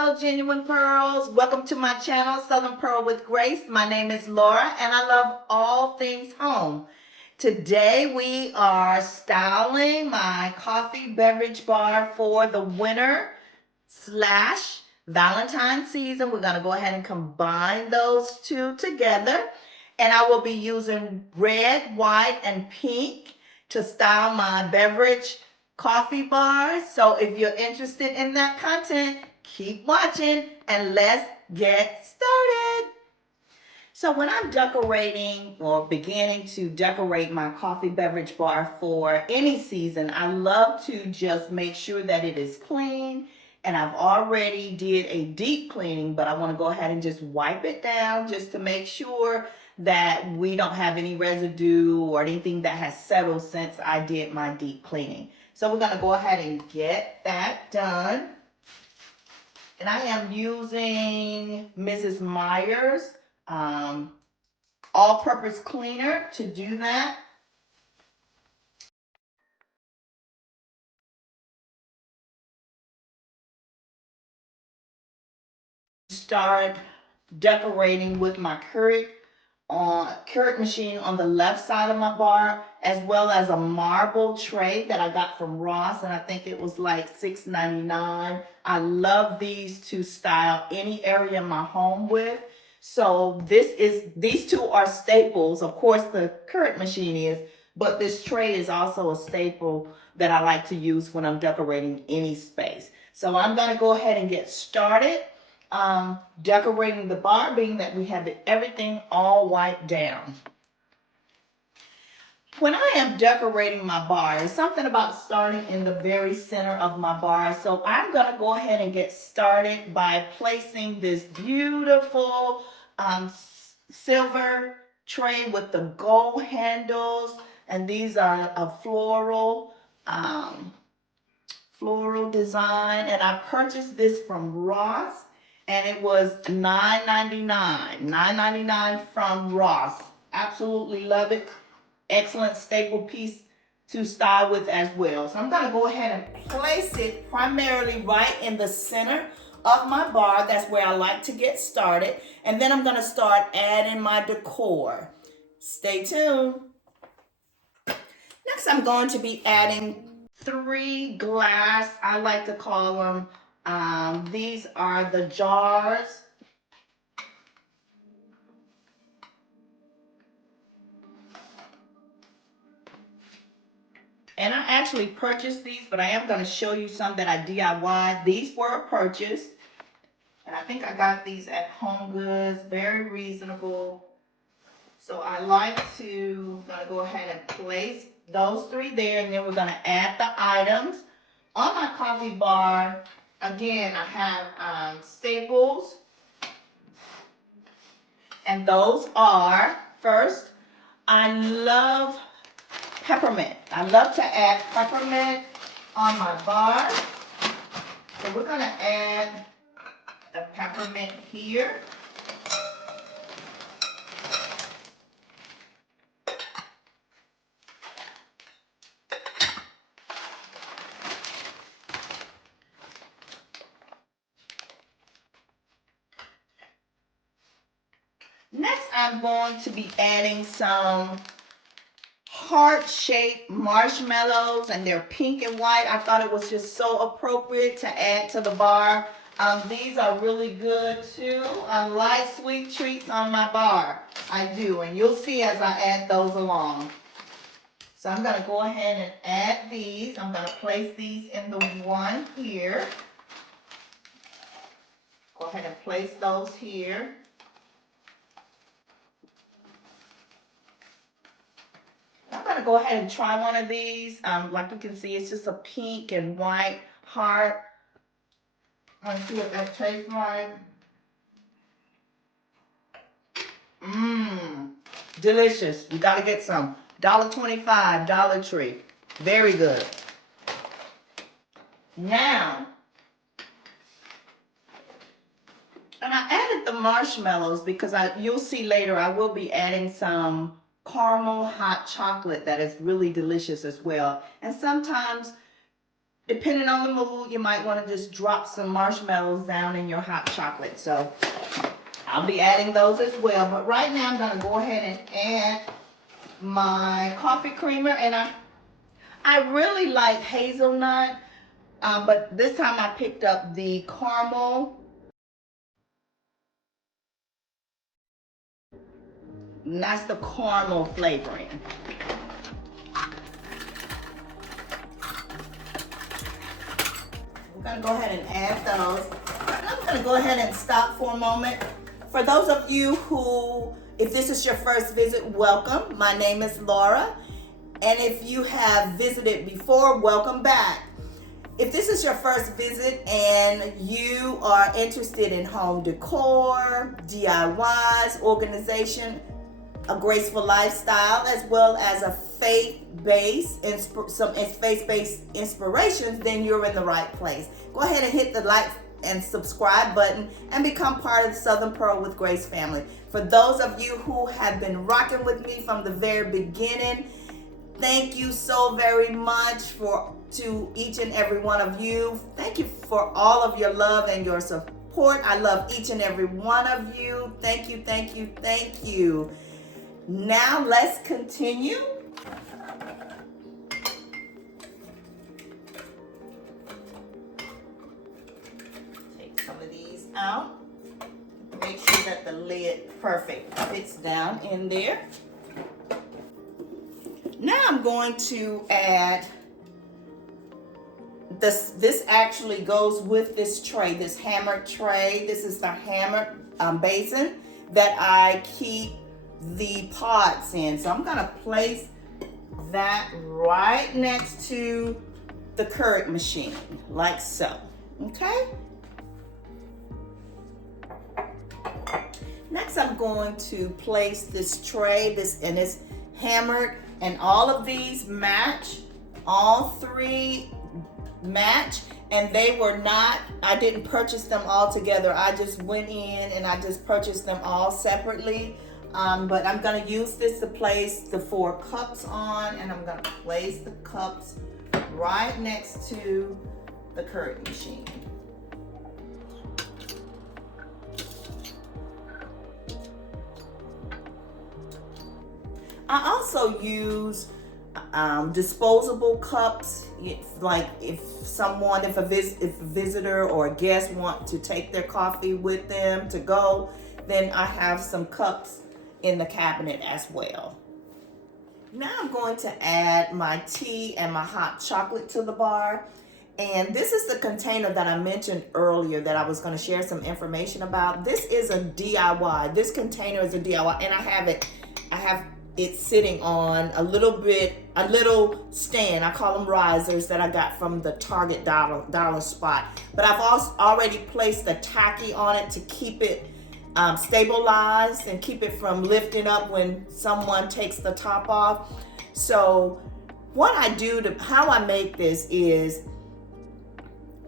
Hello, Genuine Pearls. Welcome to my channel, Southern Pearl with Grace. My name is Laura, and I love all things home. Today, we are styling my coffee beverage bar for the winter slash Valentine season. We're going to go ahead and combine those two together. And I will be using red, white, and pink to style my beverage coffee bar. So if you're interested in that content, keep watching and let's get started. So when I'm decorating or beginning to decorate my coffee beverage bar for any season, I love to just make sure that it is clean. And I've already did a deep cleaning, but I want to go ahead and just wipe it down just to make sure that we don't have any residue or anything that has settled since I did my deep cleaning. So we're going to go ahead and get that done. And I am using Mrs. Meyer's all-purpose cleaner to do that. Start decorating with my Keurig machine on the left side of my bar, as well as a marble tray that I got from Ross, and I think it was like $6.99. I love these to style any area in my home with. So these two are staples. Of course, the Keurig machine is, but this tray is also a staple that I like to use when I'm decorating any space. So I'm going to go ahead and get started. Decorating the bar, being that we have everything all wiped down. When I am decorating my bar, it's something about starting in the very center of my bar. So I'm going to go ahead and get started by placing this beautiful silver tray with the gold handles, and these are a floral design, and I purchased this from Ross. And it was $9.99. $9.99 from Ross. Absolutely love it. Excellent staple piece to style with as well. So I'm going to go ahead and place it primarily right in the center of my bar. That's where I like to get started. And then I'm going to start adding my decor. Stay tuned. Next, I'm going to be adding 3 glass, I like to call them. These are the jars. And I actually purchased these, but I am going to show you some that I DIY'd. These were purchased, and I think I got these at Home Goods, very reasonable. So I like to go ahead and place those 3 there, and then we're going to add the items. On my coffee bar, again, I have staples, and those are, first, I love peppermint. I love to add peppermint on my bar. So we're going to add the peppermint here. Next, I'm going to be adding some heart-shaped marshmallows, and they're pink and white. I thought it was just so appropriate to add to the bar. These are really good too. I like sweet treats on my bar. I do, and you'll see as I add those along. So I'm going to go ahead and add these. I'm going to place these in the one here. Go ahead and place those here. I'm going to go ahead and try one of these. Like you can see, it's just a pink and white heart. Let's see what that tastes like. Mmm, delicious. You got to get some. $1.25, Dollar Tree. Very good. Now, and I added the marshmallows because you'll see later I will be adding some caramel hot chocolate that is really delicious as well. And sometimes depending on the mood, you might want to just drop some marshmallows down in your hot chocolate. So I'll be adding those as well. But right now I'm going to go ahead and add my coffee creamer. And I really like hazelnut, but this time I picked up the caramel. And that's the caramel flavoring. We're gonna go ahead and add those. I'm gonna go ahead and stop for a moment. For those of you who, if this is your first visit, welcome. My name is Laura. And if you have visited before, welcome back. If this is your first visit and you are interested in home decor, DIYs, organization, a graceful lifestyle, as well as a faith-based, some faith-based inspirations, then you're in the right place. Go ahead and hit the like and subscribe button and become part of the Southern Pearl with Grace family. For those of you who have been rocking with me from the very beginning, thank you so very much to each and every one of you. Thank you for all of your love and your support. I love each and every one of you. Thank you, thank you, thank you. Now let's continue. Take some of these out. Make sure that the lid perfect fits down in there. Now I'm going to add this actually goes with this tray, this hammered tray. This is the hammered basin that I keep the pods in. So I'm gonna place that right next to the Keurig machine, like so, okay? Next I'm going to place this tray, and it's hammered, and all of these match, all three match, and they were not, I didn't purchase them all together. I just went in and I just purchased them all separately. But I'm gonna use this to place the 4 cups on, and I'm gonna place the cups right next to the Keurig machine. I also use disposable cups, like if a visitor or a guest want to take their coffee with them to go, then I have some cups in the cabinet as well. Now I'm going to add my tea and my hot chocolate to the bar. And this is the container that I mentioned earlier that I was going to share some information about. This is a DIY. This container is a DIY, and I have it sitting on a little stand. I call them risers that I got from the Target dollar spot. But I've also already placed a tacky on it to keep it stabilized and keep it from lifting up when someone takes the top off. So what I do how I make this is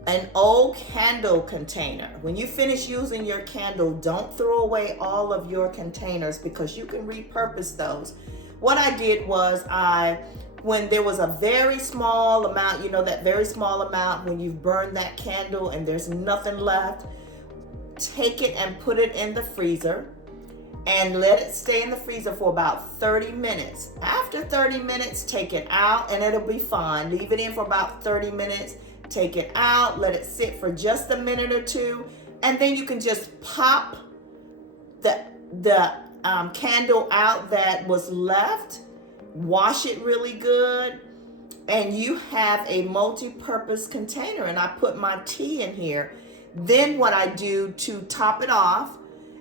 an old candle container. When you finish using your candle, don't throw away all of your containers because you can repurpose those. What I did was when there was a very small amount, that very small amount when you've burned that candle and there's nothing left, take it and put it in the freezer and let it stay in the freezer for about 30 minutes. After 30 minutes, take it out and it'll be fine. Leave it in for about 30 minutes. Take it out, let it sit for just a minute or two, and then you can just pop the candle out that was left, wash it really good, and you have a multi-purpose container. And I put my tea in here. Then what I do to top it off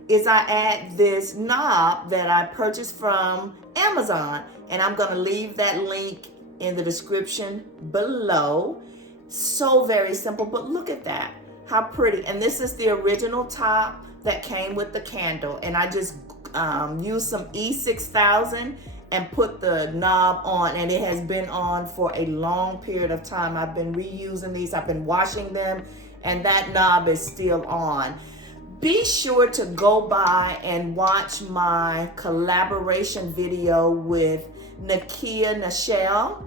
is I add this knob that I purchased from Amazon, and I'm gonna leave that link in the description below. So very simple, but look at that, how pretty. And this is the original top that came with the candle, and I just used some E6000 and put the knob on, and it has been on for a long period of time. I've been reusing these, I've been washing them, and that knob is still on. Be sure to go by and watch my collaboration video with Nakia Nichelle.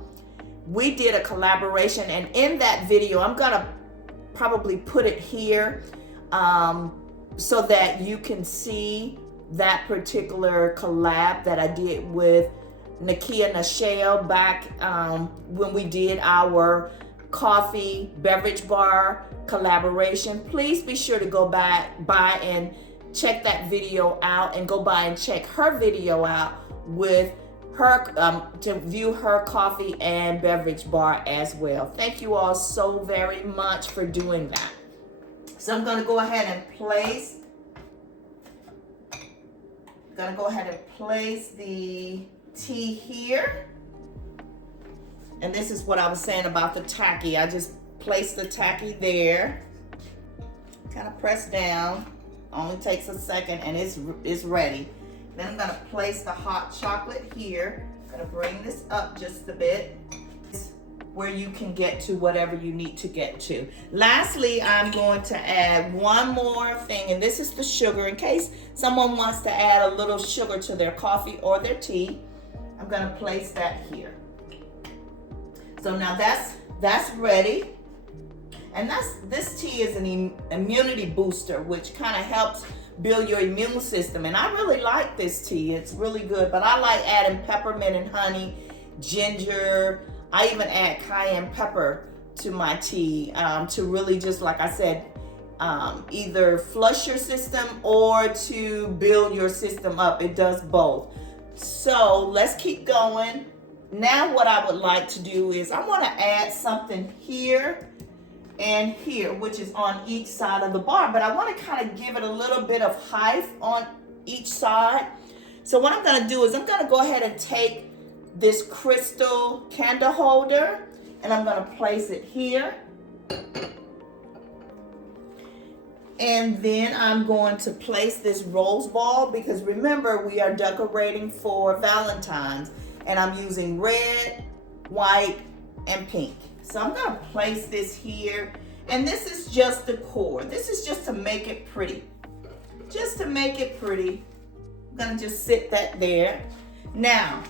we did a collaboration, and in that video, I'm gonna probably put it here so that you can see that particular collab that I did with Nakia Nashale back when we did our coffee beverage bar collaboration. Please be sure to go by and check that video out, and go by and check her video out with her to view her coffee and beverage bar as well. Thank you all so very much for doing that. So I'm going to go ahead and place the tea here. And this is what I was saying about the tacky. I just placed the tacky there. Kind of press down. Only takes a second and it's ready. Then I'm gonna place the hot chocolate here. I'm gonna bring this up just a bit, where you can get to whatever you need to get to. Lastly, I'm going to add one more thing, and this is the sugar. In case someone wants to add a little sugar to their coffee or their tea, I'm gonna place that here. So now that's ready. And this tea is an immunity booster, which kind of helps build your immune system. And I really like this tea. It's really good, but I like adding peppermint and honey, ginger. I even add cayenne pepper to my tea to really, just like I said, either flush your system or to build your system up. It does both. So let's keep going. Now what I would like to do is I want to add something here and here, which is on each side of the bar, but I want to kind of give it a little bit of height on each side. So what I'm going to do is I'm going to go ahead and take this crystal candle holder and I'm going to place it here. And then I'm going to place this rose ball, because remember, we are decorating for Valentines, and I'm using red, white, and pink. So I'm gonna place this here, and this is just decor. This is just to make it pretty. Just to make it pretty. I'm gonna just sit that there. Now,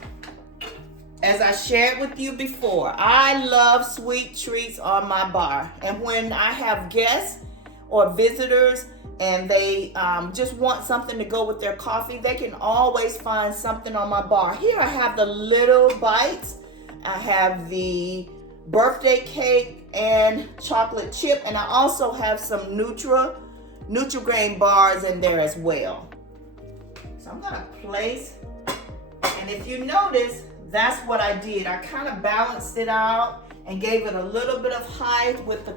as I shared with you before, I love sweet treats on my bar. And when I have guests or visitors and they just want something to go with their coffee, they can always find something on my bar. Here I have the little bites. I have the birthday cake and chocolate chip, and I also have some Nutri-Grain bars in there as well. So I'm gonna place, and if you notice, that's what I did. I kind of balanced it out and gave it a little bit of height with the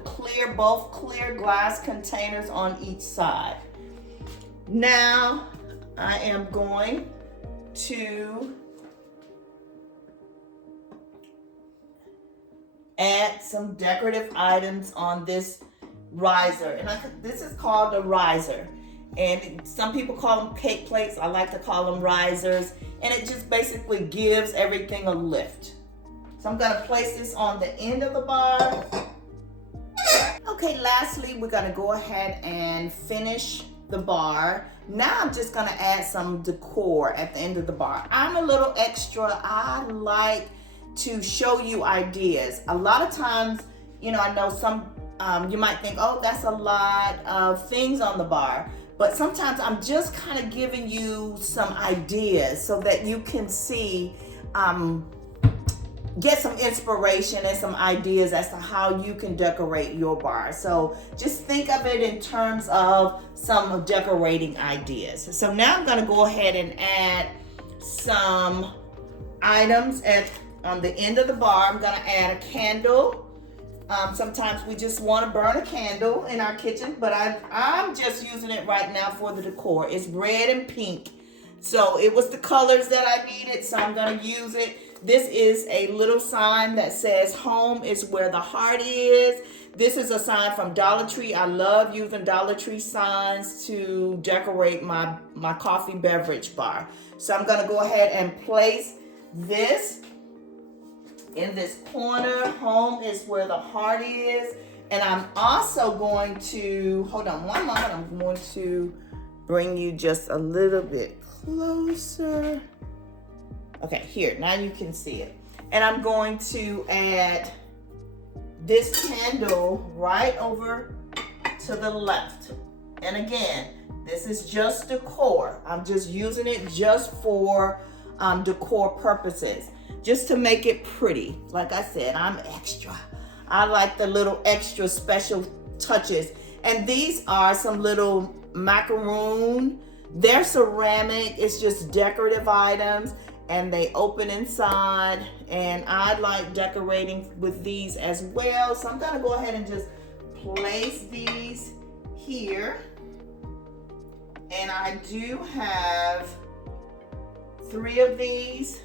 both clear glass containers on each side. Now I am going to add some decorative items on this riser, and this is called a riser, and some people call them cake plates. I like to call them risers, and it just basically gives everything a lift. So I'm gonna place this on the end of the bar. Okay, lastly, we're gonna go ahead and finish the bar. Now I'm just gonna add some decor at the end of the bar. I'm a little extra. I like to show you ideas. A lot of times, you know, I know some, you might think, oh, that's a lot of things on the bar. But sometimes I'm just kind of giving you some ideas so that you can see, get some inspiration and some ideas as to how you can decorate your bar. So just think of it in terms of some decorating ideas. So now I'm gonna go ahead and add some items on the end of the bar. I'm gonna add a candle. Sometimes we just wanna burn a candle in our kitchen, but I'm just using it right now for the decor. It's red and pink. So it was the colors that I needed, so I'm gonna use it. This is a little sign that says home is where the heart is. This is a sign from Dollar Tree. I love using Dollar Tree signs to decorate my coffee beverage bar. So I'm gonna go ahead and place this in this corner. Home is where the heart is. And I'm also going to, hold on one moment, I'm going to bring you just a little bit closer. Okay, here, now you can see it. And I'm going to add this candle right over to the left. And again, this is just decor. I'm just using it just for decor purposes, just to make it pretty. Like I said, I'm extra. I like the little extra special touches. And these are some little macaroon. They're ceramic. It's just decorative items, and they open inside. And I like decorating with these as well. So I'm gonna go ahead and just place these here. And I do have 3 of these.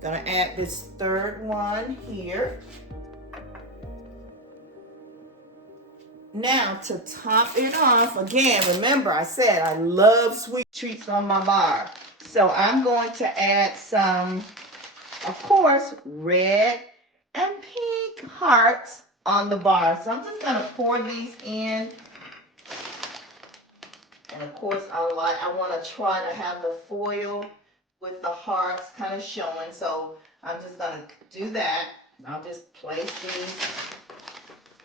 Gonna add this third one here. Now to top it off, again, remember I said I love sweet treats on my bar. So I'm going to add some, of course, red and pink hearts on the bar. So I'm just gonna pour these in. And of course, I want to try to have the foil with the hearts kind of showing. So I'm just going to do that. I'll just place these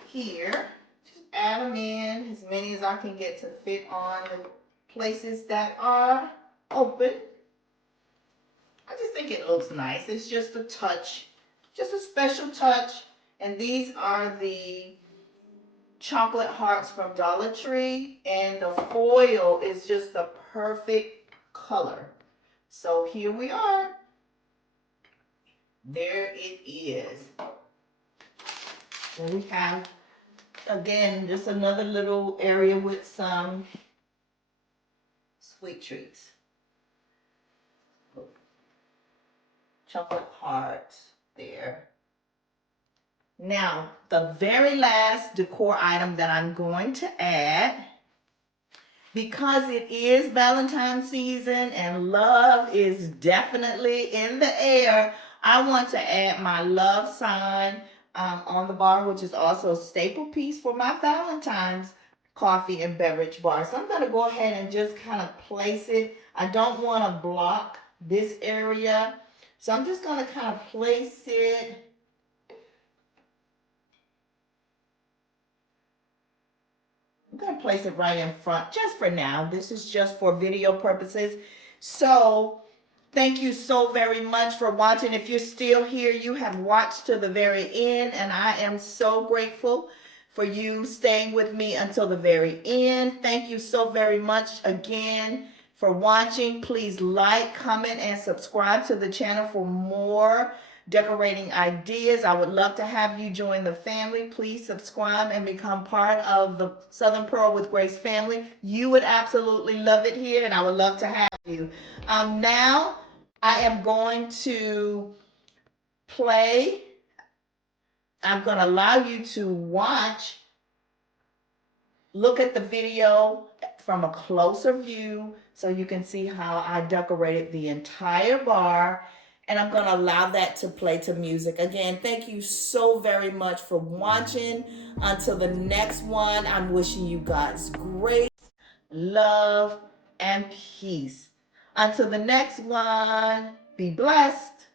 here. Just add them in, as many as I can get to fit on the places that are open. I just think it looks nice. It's just a touch, just a special touch. And these are the chocolate hearts from Dollar Tree, and the foil is just the perfect color. So here we are. There it is. Then we have, again, just another little area with some sweet treats. Chocolate hearts there. Now, the very last decor item that I'm going to add, because it is Valentine's season and love is definitely in the air, I want to add my love sign on the bar, which is also a staple piece for my Valentine's coffee and beverage bar. So I'm going to go ahead and just kind of place it. I don't want to block this area, so I'm just going to kind of place it. I'm going to place it right in front just for now. This is just for video purposes. So thank you so very much for watching. If you're still here, you have watched to the very end, and I am so grateful for you staying with me until the very end. Thank you so very much again for watching. Please like, comment, and subscribe to the channel for more decorating ideas. I would love to have you join the family. Please subscribe and become part of the Southern Pearl with Grace family. You would absolutely love it here, and I would love to have you. Now I am going to play. I'm going to allow you to watch, look at the video from a closer view so you can see how I decorated the entire bar. And I'm going to allow that to play to music. Again, thank you so very much for watching. Until the next one, I'm wishing you guys grace, love, and peace. Until the next one, be blessed.